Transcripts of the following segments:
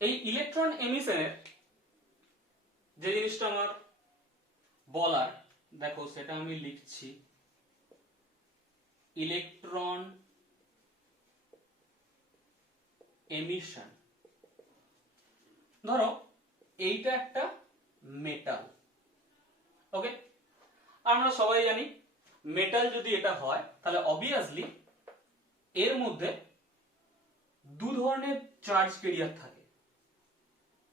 এই ইলেকট্রন এমিশনের যে জিনিসটা আমার বলার, দেখো সেটা আমি লিখছি, ইলেকট্রন এমিশন। ধরো এইটা একটা মেটাল, ওকে, আমরা সবাই জানি মেটাল যদি এটা হয় তাহলে অবভিয়াসলি এর মধ্যে দু ধরনের চার্জ ক্যারিয়ার থাকে।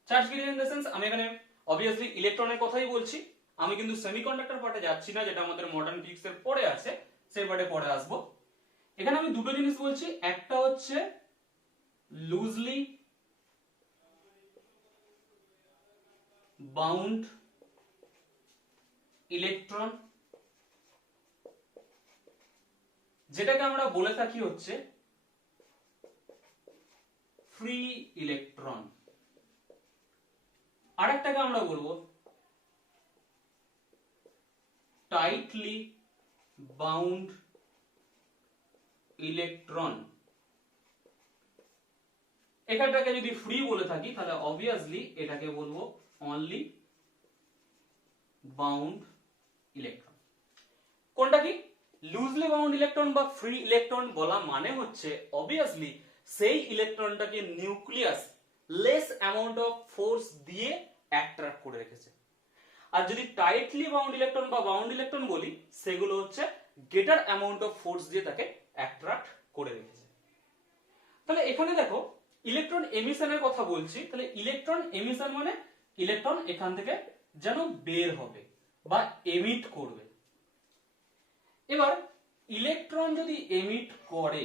Charge carrier in the sense, আমি এখানে অবভিয়াসলি ইলেকট্রনের কথাই বলছি, আমি কিন্তু সেমিকন্ডাক্টর পার্টে যাচ্ছি না, যেটা আমাদের মডার্ন ফিজিক্স এর পরে আছে, সেই পার্টে পরে আসবো। এখানে আমি দুটো জিনিস বলছি, একটা হচ্ছে লুজলি বাউন্ড ইলেকট্রন, যেটাকে আমরা বলে থাকি হচ্ছে ফ্রি ইলেকট্রন। আরেকটাকে আমরা বলবো টাইটলি বাউন্ড ইলেকট্রন। এখানটাকে যদি ফ্রি বলে থাকি তাহলে অবভিয়াসলি এটাকে বলবো অনলি বাউন্ড ইলেকট্রন। কোনটা কি? লুজলি বাউন্ড ইলেকট্রন বা ফ্রি ইলেকট্রন বলা মানে হচ্ছে অবভিয়াসলি সেই ইলেকট্রনটাকে nucleus less amount of force দিয়ে অ্যাট্রাক্ট করে রেখেছে। আর যদি টাইটলি বাউন্ড ইলেকট্রন বা বাউন্ড ইলেকট্রন বলি, সেগুলো হচ্ছে গ্রেটার অ্যামাউন্ট অফ ফোর্স দিয়ে তাকে অ্যাট্রাক্ট করে রেখেছে। তাহলে এখানে দেখো ইলেকট্রন এমিশনের কথা বলছি, তাহলে ইলেকট্রন এমিশন মানে ইলেকট্রন এখান থেকে যেন বের হবে বা এমিট করবে। এবার ইলেকট্রন যদি এমিট করে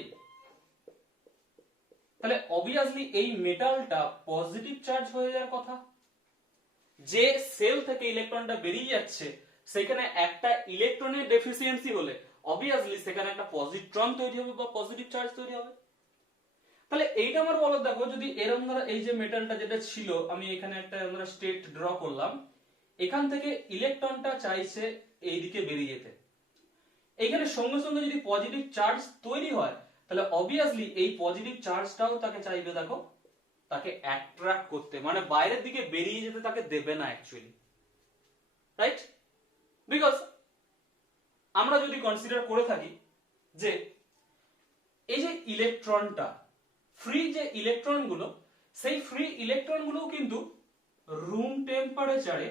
তাহলে অবভিয়াসলি এই মেটালটা পজিটিভ চার্জ হয়ে যাওয়ার কথা। যে সেল থেকে ইলেকট্রনটা বেরিয়ে যাচ্ছে সেখানে একটা ইলেকট্রনের ডেফিসিয়েন্সি হলে অবভিয়াসলি সেখানে একটা পজিট্রন তৈরি হবে বা পজিটিভ চার্জ তৈরি হবে। তাহলে এইটা আমার বলো, দেখো যদি এরকম ধরো এই যে মেটালটা যেটা ছিল, আমি এখানে একটা আমরা স্টেট ড্র করলাম, এখান থেকে ইলেকট্রনটা চাইছে এইদিকে বেরিয়ে যেতে, এইখানে সঙ্গে সঙ্গে যদি পজিটিভ চার্জ তৈরি হয় তাহলে অবভিয়াসলি এই পজিটিভ চার্জটাও তাকে চাইবে, দেখো তাকে অ্যাট্রাক্ট করতে, মানে বাইরের দিকে বেরিয়ে যেতে তাকে দেবে না অ্যাকচুয়ালি, রাইট? বিকজ আমরা যদি কনসিডার করে থাকি যে এই যে ইলেকট্রনটা ফ্রি, যে ইলেকট্রন গুলো, সেই ফ্রি ইলেকট্রন গুলো কিন্তু রুম টেম্পারেচারে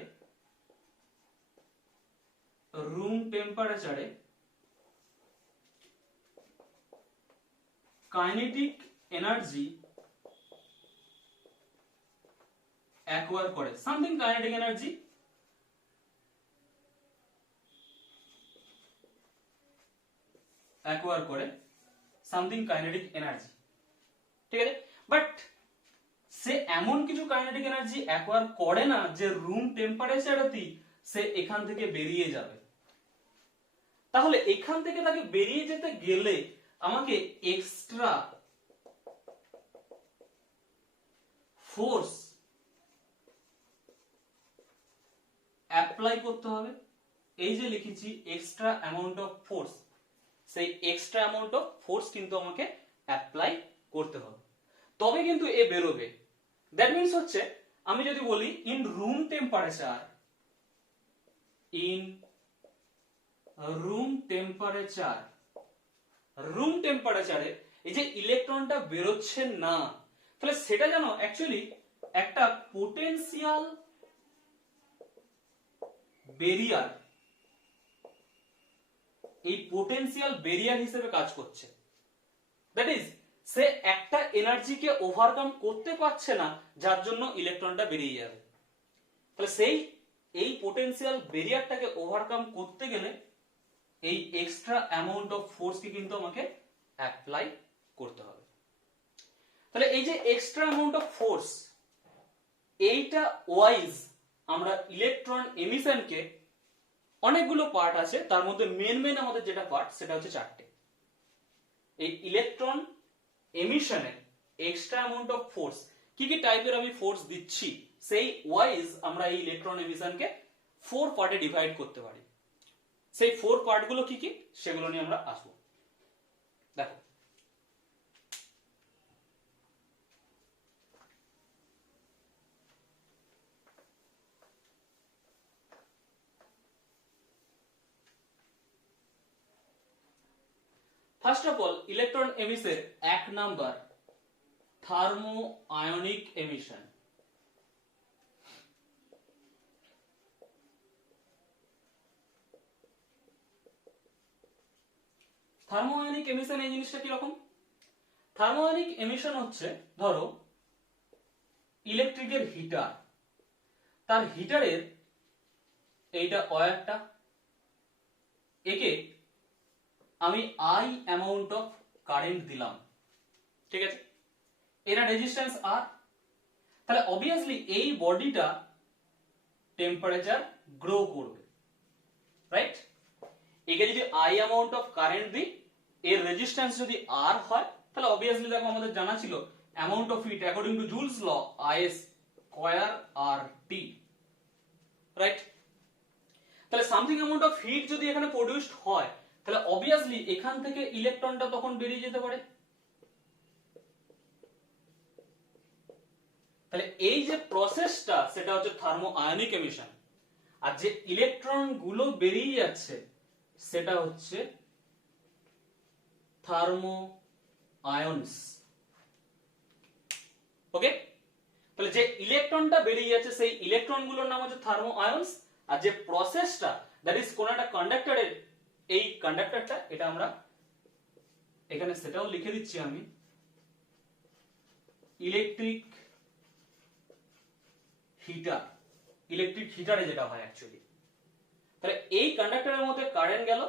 কাইনেটিক এনার্জি অ্যাকোয়ার করে, সামথিং কাইনেটিক এনার্জি অ্যাকোয়ার করে, সামথিং কাইনেটিক এনার্জি, ঠিক আছে? বাট সে এমন কিছু কাইনেটিক এনার্জি অ্যাকোয়ার করে না যে রুম টেম্পারেচারেতেই সে এখান থেকে বেরিয়ে যাবে। তাহলে এখান থেকে তাকে বেরিয়ে যেতে গেলে আমাকে এক্সট্রা ফোর্স অ্যাপ্লাই করতে হবে। এই যে লিখেছি এক্সট্রা অ্যামাউন্ট অফ ফোর্স, সেই এক্সট্রা অ্যামাউন্ট অফ ফোর্স কিন্তু আমাকে অ্যাপ্লাই করতে হবে, তবে কিন্তু এ বেরোবে। দ্যাট মিন্স হচ্ছে আমি যদি বলি ইন রুম টেম্পারেচারে এই যে ইলেকট্রনটা বেরোচ্ছে না, তাহলে সেটা যেন অ্যাকচুয়ালি একটা পোটেনশিয়াল বেরিয়ার, এই পোটেনশিয়াল বেরিয়ার হিসেবে কাজ করছে। দ্যাট ইজ সে একটা এনার্জিকে ওভারকাম করতে পারছে না, যার জন্য ইলেকট্রনটা বেরিয়ে যাবে। তাহলে সেই এই পোটেনশিয়াল বেরিয়ারটাকে ওভারকাম করতে গেলে এই এক্সট্রা অ্যামাউন্ট অফ ফোর্সকে কিন্তু আমাকে অ্যাপ্লাই করতে হবে। তাহলে এই যে এক্সট্রা অ্যামাউন্ট অফ ফোর্স, এইটা ওয়াইজ আমরা ইলেকট্রন এমিশনকে অনেকগুলো পার্ট আছে, তার মধ্যে মেন আমাদের যেটা পার্ট সেটা হচ্ছে চারটে। এই ইলেকট্রন এমিশনের এক্সট্রা অ্যামাউন্ট অফ ফোর্স, কি কি টাইপের আমি ফোর্স দিচ্ছি, সেই ওয়াইজ আমরা এই ইলেকট্রন এমিশনকে 4 পার্টে ডিভাইড করতে পারি। সেই 4 পার্টগুলো কি কি সেগুলো নিয়ে আমরা আসবো। দেখো ফার্স্ট অফ অল ইলেকট্রন এমিসের এক number thermo ionic emission. Thermo ionic emission এই জিনিসটা কি রকম? থার্মো আয়নিক এমিশন হচ্ছে, ধরো ইলেকট্রিকের হিটার, তার হিটারের এইটা ওয়্যারটা, একে আমি আই অ্যামাউন্ট অফ কারেন্ট দিলাম, ঠিক আছে, এরা রেজিস্ট্যান্স আর, তাহলে অবভিয়াসলি এই বডিটা টেম্পারেচার গ্রো করবে, রাইট? একে যদি আই অ্যামাউন্ট অফ কারেন্ট দিই, এর রেজিস্ট্যান্স যদি আর হয়, তাহলে অবভিয়াসলি দেখো আমাদের জানা ছিল amount of heat according to joules law is square R T, right? তাহলে সামথিং অ্যামাউন্ট অফ হিট যদি এখানে প্রডিউসড হয়, তাহলে অবভিয়াসলি এখান থেকে ইলেকট্রনটা তখন বেরিয়ে যেতে পারে। তাহলে এই যে প্রসেসটা সেটা হচ্ছে থার্মো আয়নিক এমিশন, আর যে ইলেকট্রন গুলো বেরিয়ে যাচ্ছে সেটা হচ্ছে থার্মো আয়নস। ওকে, তাহলে যে ইলেকট্রনটা বেরিয়ে যাচ্ছে সেই ইলেকট্রন গুলোর নাম হচ্ছে থার্মো আয়নস, আর যে প্রসেসটা দ্যাট ইজ কোন একটা কন্ডাক্টরের এই কন্ডাক্টরটা, এটা আমরা এখানে সেটাও লিখে দিচ্ছি আমি, ইলেকট্রিক হিটার, ইলেকট্রিক হিটারে যেটা হয় অ্যাকচুয়ালি। তাহলে এই কন্ডাক্টরের মধ্যে কারেন্ট গেল,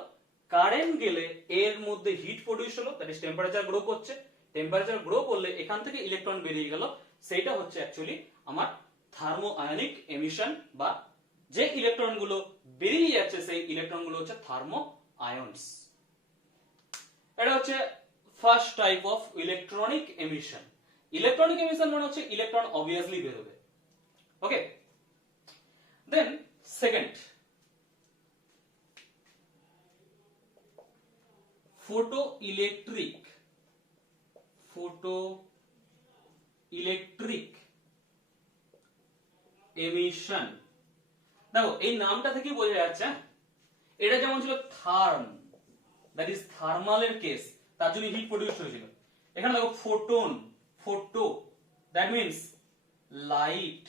কারেন্ট গেলে এর মধ্যে হিট প্রডিউস হলো, দ্যাট ইজ টেম্পারেচার গ্রো করছে, টেম্পারেচার গ্রো করলে এখান থেকে ইলেকট্রন বেরিয়ে গেল, সেইটা হচ্ছে অ্যাকচুয়ালি আমার থার্মো আয়নিক এমিশন, বা যে ইলেকট্রন গুলো বেরিয়ে যাচ্ছে সেই ইলেকট্রন গুলো হচ্ছে থার্মো আয়নস। এটা হচ্ছে first type of electronic emission. Electronic emission মানে হচ্ছে ইলেকট্রন অবভিয়াসলি বেরোবে। Okay, then second, photo electric, photo electric emission. দেখো এই নামটা থেকে বোঝা যাচ্ছে, এটা যেমন ছিল থার্ম, দ্যাট ইজ থার্মালের কেস, তার জন্য হিট প্রডিউস হয়েছিল। এখানে দেখো photon, photo that means light,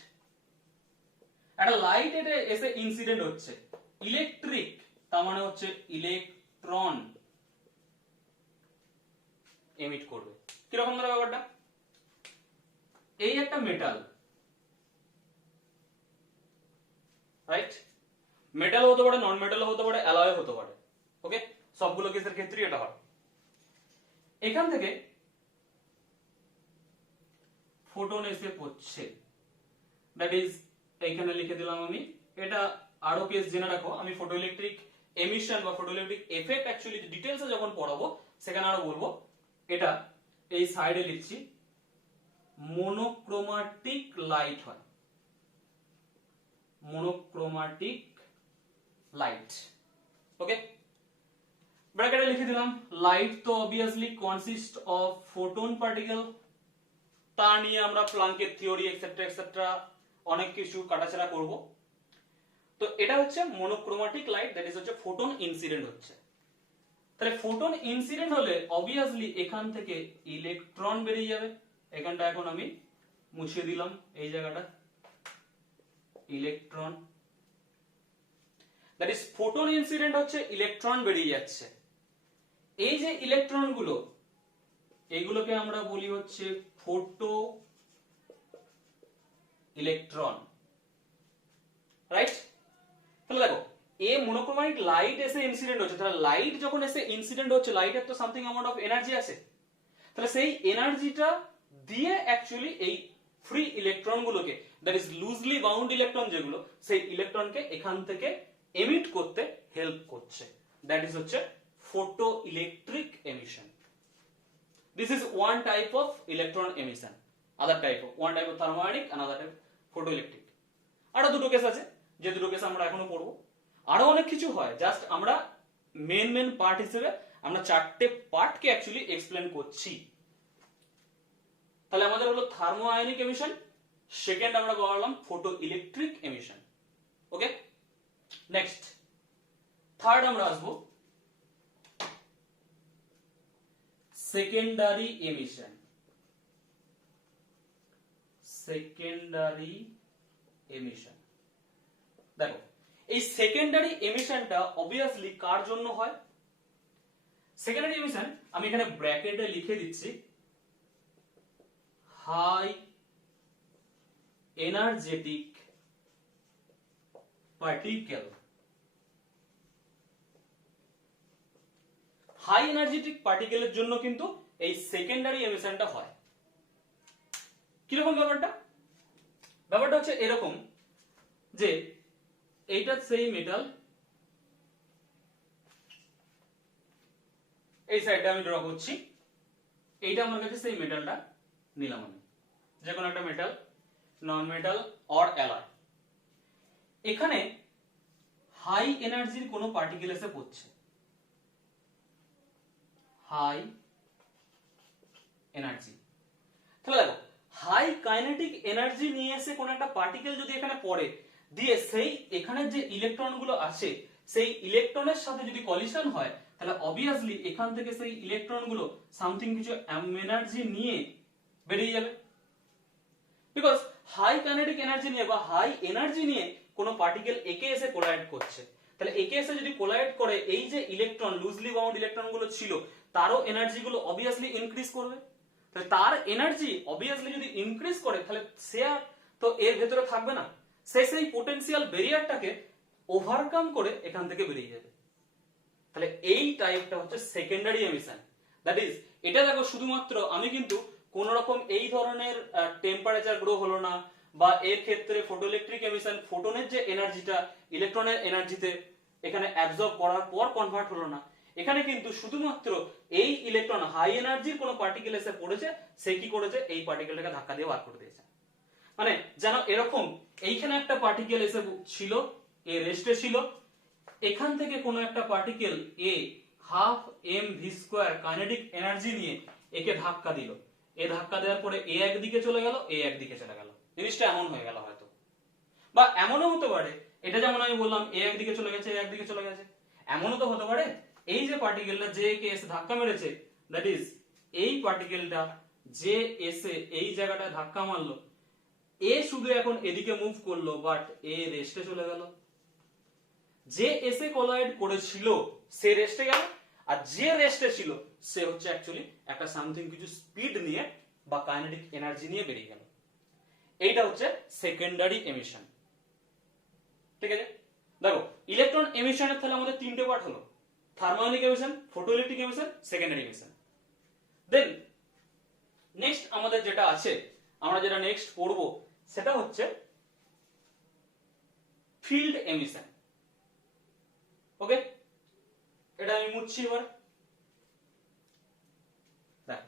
একটা লাইট এটা এসে ইনসিডেন্ট হচ্ছে, ইলেকট্রিক তার মানে হচ্ছে ইলেকট্রন এমিট করবে। কিরকম ধরো ব্যাপারটা, এই একটা মেটাল, রাইট? মেটাল হতে পারে, নন মেটাল হতে পারে, অ্যালয় হতে পারে। ওকে, সবগুলো কেসের ক্ষেত্রেই এটা হয়। এখান থেকে ফোটন এসে পড়ছে, দ্যাট ইজ এইখানে লিখে দিলাম আমি। এটা আরো কেস জেনে রাখো, আমি ফটো ইলেকট্রিক এমিশন বা ফটো ইলেকট্রিক এফেক্ট অ্যাকচুয়ালি ডিটেইলসে যখন পড়াবো সেখানে আরো বলবো। এটা এই সাইডে লিখছি, মোনোক্রোমাটিক লাইট হয়, মোনোক্রোমাটিক লাইট। ওকে, ব্র্যাকেটে লিখে দিলাম লাইট তো obviously consist of photon particle, তা নিয়ে আমরা প্লাঙ্কের থিওরি এক্সেট্রা এক্সেট্রা অনেক কিছু কাটাছেড়া করব। তো এটা হচ্ছে মোনোক্রোমাটিক লাইট, দ্যাট ইজ হচ্ছে ফোটন ইনসিডেন্ট হচ্ছে। তাহলে ফোটন ইনসিডেন্ট হলে অবভিয়াসলি এখান থেকে ইলেকট্রন বেরিয়ে যাবে। এখানটা এখন আমি মুছিয়ে দিলাম, এই জায়গাটা electron, that is photon incident হচ্ছে, ইলেকট্রন বেরিয়ে যাচ্ছে। এই যে ইলেকট্রন গুলো, এইগুলোকে আমরা বলি হচ্ছে ফোটো ইলেকট্রন, রাইট? তাহলে দেখো এ মোনোক্রোমাটিক লাইট এসে ইনসিডেন্ট হচ্ছে, তাহলে লাইট যখন এসে ইনসিডেন্ট হচ্ছে, লাইটের তো সামথিং অ্যামাউন্ট অফ এনার্জি আছে, তাহলে সেই এনার্জিটা দিয়ে অ্যাকচুয়ালি এই ফ্রি ইলেকট্রন গুলোকে, that is loosely bound electron যেগুলো, সেই ইলেকট্রনকে এখান থেকে এমিট করতে হেল্প করছে, দ্যাট ইজ হচ্ছে photo electric emission. This is one type of electron emission. Other type of one type of thermoionic, another type photoelectric. আরো দুটো কেস আছে, যে দুটো কেস আমরা এখনো পড়বো। আরো অনেক কিছু হয়, জাস্ট আমরা মেন পার্ট হিসেবে আমরা চারটে পার্টকে অ্যাকচুয়ালি এক্সপ্লেন করছি। তাহলে আমাদের হলো থার্মো আয়নিক এমিশন, সেকেন্ড আমরা বললাম ফটো ইলেকট্রিক এমিশন। ওকে, নেক্সট থার্ড আমরা আসবো সেকেন্ডারি এমিশন। সেকেন্ডারি এমিশন, দেখো এই সেকেন্ডারি এমিশনটা অবভিয়াসলি কার জন্য হয়? সেকেন্ডারি এমিশন আমি এখানে ব্র্যাকেটে লিখে দিচ্ছি, high energetic particle. High energetic পার্টিকেলের জন্য কিন্তু এই সেকেন্ডারি এমিশনটা হয়। কিরকম ব্যাপারটা? ব্যাপারটা হচ্ছে এরকম যে এইটা সেই মেটাল, এই সাইডটা আমি ড্র করছি, এইটা আমার কাছে সেই মেটালটা নিলাম আমি, যে কোনো একটা metal, non metal or alloy. এখানে হাই এনার্জির কোনো পার্টিকেল এসে পড়ছে, হাই এনার্জি। তাহলে দেখো হাই কাইনেটিক এনার্জি নিয়ে এসে কোন একটা পার্টিকেল যদি এখানে পড়ে, দিয়ে সেই এখানে যে ইলেকট্রন গুলো আছে সেই ইলেকট্রনের সাথে যদি কলিশন হয়, তাহলে অবভিয়াসলি এখান থেকে সেই ইলেকট্রন গুলো সামথিং কিছু এনার্জি নিয়ে বেরিয়ে যাবে। বিকজ হাই কাইনেটিক এনার্জি নিয়ে বা হাই এনার্জি নিয়ে কোন পার্টিকেল একে এসে কোলাইড করছে, তাহলে একে এসে যদি কোলাইড করে, এই যে ইলেকট্রন লুজলি বাউন্ড ইলেকট্রন গুলো ছিল তারও এনার্জি গুলো অবভিয়াসলি ইনক্রিজ করবে। তাহলে তার এনার্জি অবভিয়াসলি যদি ইনক্রিজ করে, তাহলে সে আর তো এর ভেতরে থাকবে না, সে সেই পোটেনশিয়াল ব্যারিয়ারটাকে ওভারকাম করে এখান থেকে বেরিয়ে যাবে। তাহলে এই টাইপটা হচ্ছে সেকেন্ডারি এমিশন। দ্যাট ইজ, এটা দেখো শুধুমাত্র আমি কিন্তু কোন রকম এই ধরনের টেম্পারেচার গ্রো হলো না, বা এর ক্ষেত্রে ফটোইলেকট্রিক এমিশন, ফোটনের যে এনার্জিটা ইলেকট্রনের এনার্জিতে এখানে অ্যাবজর্ব করার পর কনভার্ট হলো না, এখানে কিন্তু শুধুমাত্র এই ইলেকট্রন হাই এনার্জির কোন পার্টিকেল এসে পড়েছে, সে কি করেছে, এই পার্টিকেলটাকে ধাক্কা দিয়ে বার করে দিয়েছে। মানে যেন এরকম এইখানে একটা পার্টিকেল এসে ছিল, এ রেস্টে ছিল, এখান থেকে কোন একটা পার্টিকেল এ half M V square kinetic energy নিয়ে একে ধাক্কা দিল, এ ধাক্কা দেওয়ার পরে এ একদিকে চলে গেল, এ একদিকে চলে গেল, জিনিসটা এমন হয়ে গেল হয়তো। বা এমনও হতে পারে, এটা যেমন আমি বললাম এ একদিকে চলে গেছে, এ একদিকে চলে গেছে, এমনও তো হতে পারে এই যে পার্টিকেলটা যে কে এসে ধাক্কা মেরেছে, দ্যাট ইজ এই পার্টিকেলটা যে এসে এই জায়গাটা ধাক্কা মারলো, এ শুধু এখন এদিকে মুভ করলো, বাট এ রেস্টে চলে গেল। যে এসে কোলাইড করেছিল সে রেস্টে গেল, আর যে রেস্টে ছিল সে হচ্ছে অ্যাকচুয়ালি একটা সামথিং কিছু স্পিড নিয়ে বা কাইনেটিক এনার্জি নিয়ে বেরিয়ে গেল। এইটা হচ্ছে সেকেন্ডারি এমিশন। ঠিক আছে, দেখো ইলেকট্রন এমিশনের তাহলে আমাদের তিনটে পার্ট হলো, thermionic emission, photoelectric emission, secondary emission. Then next আমাদের যেটা আছে, আমরা যেটা নেক্সট পড়ব সেটা হচ্ছে ফিল্ড এমিশন। ওকে, এটা আমি মুছছি এবার। দেখ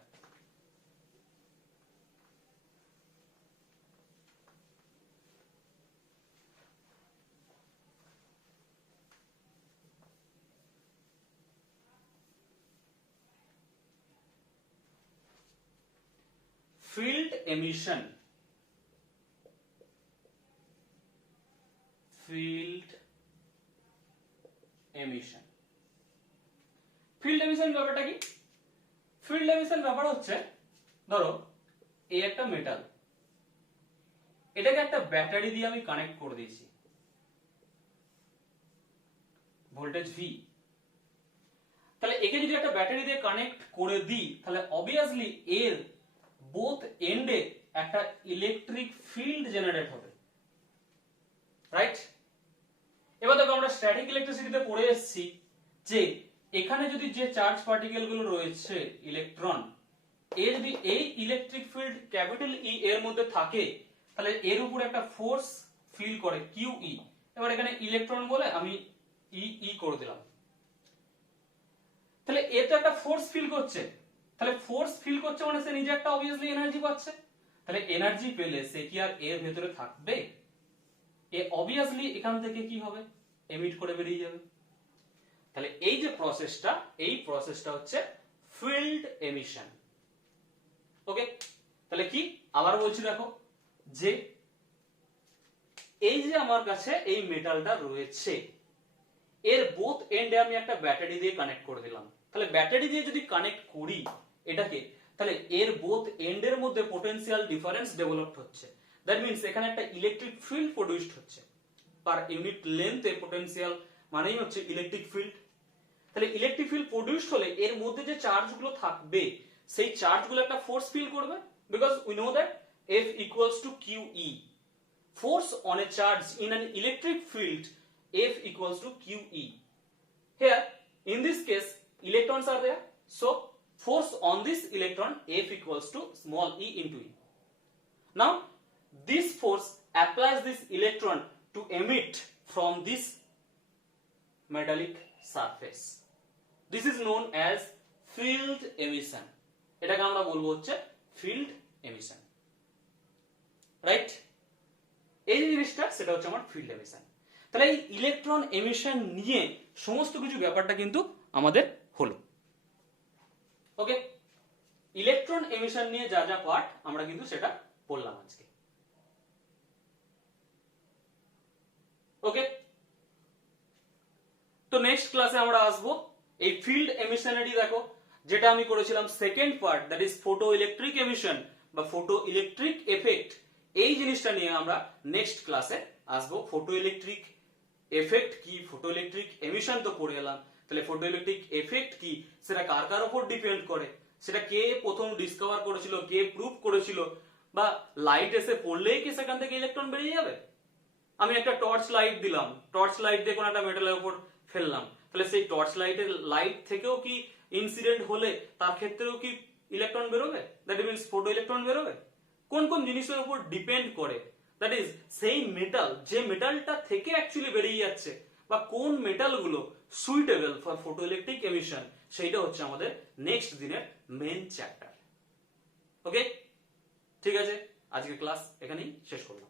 field emission, field emission, field emission ব্যাপারটা কি? field emission ব্যাপার হচ্ছে, ধরো এই একটা মেটাল, এটাকে একটা ব্যাটারি দিয়ে আমি কানেক্ট করে দিয়েছি, ভোল্টেজ ভি। তাহলে একে যদি একটা ব্যাটারি দিয়ে কানেক্ট করে দিই, তাহলে অবভিয়াসলি এর বোথ এন্ডে একটা ইলেকট্রিক ফিল্ড জেনারেট হবে, রাইট? এবার দেখো আমরা স্ট্যাটিক ইলেকট্রিসিটিতে পড়ে এসেছি যে এখানে যদি যে চার্জ পার্টিকেল গুলো রয়েছে ইলেকট্রন, এর যদি এই ইলেকট্রিক ফিল্ড ক্যাপিটাল ই এর মধ্যে থাকে, তাহলে এর উপর একটা ফোর্স ফিল করে কিউ ই। এবার এখানে ইলেকট্রন বলে আমি ই ই করে দিলাম, তাহলে এ তো একটা ফোর্স ফিল করছে, তাহলে ফোর্স ফিল করছে মানে সে নিজে একটা অবভিয়াসলি এনার্জি পাচ্ছে। তাহলে এনার্জি পেলে সে কি আর এর ভেতরে থাকবে? এ অবভিয়াসলি এখান থেকে কি হবে, এমিট করে বেরিয়ে যাবে। তাহলে এই যে প্রসেসটা, এই প্রসেসটা হচ্ছে ফিল্ড এমিশন। ওকে, তাহলে কি আবার বলছি, দেখো যে এই যে আমার কাছে এই মেটালটা রয়েছে, এর বোথ এন্ডে আমি একটা ব্যাটারি দিয়ে কানেক্ট করে দিলাম। তাহলে ব্যাটারি দিয়ে যদি কানেক্ট করি, এটাকে, তাহলে এর বোথ এন্ডের মধ্যে পোটেনশিয়াল ডিফারেন্স ডেভেলপড হচ্ছে। দ্যাট মিন্স এখানে একটা ইলেকট্রিক ফিল্ড প্রডিউসড হচ্ছে। পার ইউনিট লেন্থে পোটেনশিয়াল মানেই হচ্ছে ইলেকট্রিক ফিল্ড। তাহলে ইলেকট্রিক ফিল্ড প্রডিউসড হলে এর মধ্যে যে চার্জগুলো থাকবে সেই চার্জগুলো একটা ফোর্স ফিল করবে, because we know that F equals to QE. Force on a charge in an electric field, F equals to QE. Here, in this case, electrons are there. So, force on this electron, F equals to small e into E. Now, this force applies this electron to emit from this metallic surface. This is known as field emission. এটাকে আমরা বলবো হচ্ছে field emission. Right? এই যে জিনিসটা সেটা হচ্ছে আমার ফিল্ড এমিশন। তাহলে এই ইলেকট্রন এমিশন নিয়ে সমস্ত কিছু ব্যাপারটা কিন্তু আমাদের হলো। ওকে, ইলেকট্রন এমিশন নিয়ে যা যা পার্ট আমরা কিন্তু সেটা পড়লাম আজকে। ওকে, তো নেক্সট ক্লাসে আমরা আসবো এই ফিল্ড এমিশনেরই, দেখো যেটা আমি করেছিলাম second part, that is photo electric emission বা ফটো ইলেকট্রিক এফেক্ট। এই জিনিসটা নিয়ে আমরা নেক্সট ক্লাসে আসবো। ফটো ইলেকট্রিক এফেক্ট কি, ফটো ইলেকট্রিক এমিশন তো পড়ে এলাম, তাহলে ফটো ইলেকট্রিক এফেক্ট কি, সেটা কার কার উপর ডিপেন্ড করে, সেটা কে প্রথম ডিসকভার করেছিল, কে প্রুভ করেছিল, বা লাইট এসে পড়লেই কি সেখান থেকে ইলেকট্রন বেরিয়ে যাবে? আমি একটা টর্চ লাইট দিলাম, টর্চ লাইট দিয়ে কোনো একটা মেটালের উপর ফেললাম, তাহলে সেই টর্চ লাইটের লাইট থেকেও কি ইনসিডেন্ট হলে তার ক্ষেত্রেও কি ইলেকট্রন বেরোবে? দ্যাট মিন্স ফটো ইলেকট্রন বেরোবে। কোন কোন জিনিসের উপর ডিপেন্ড করে, দ্যাট ইজ সেই মেটাল, যে মেটালটা থেকে অ্যাকচুয়ালি বেরিয়ে যাচ্ছে, বা কোন মেটালগুলো suitable for photo electric emission, সেইটা হচ্ছে আমাদের নেক্সট দিনের মেন চ্যাপ্টার। ওকে, ঠিক আছে, আজকে ক্লাস এখানেই শেষ করলাম।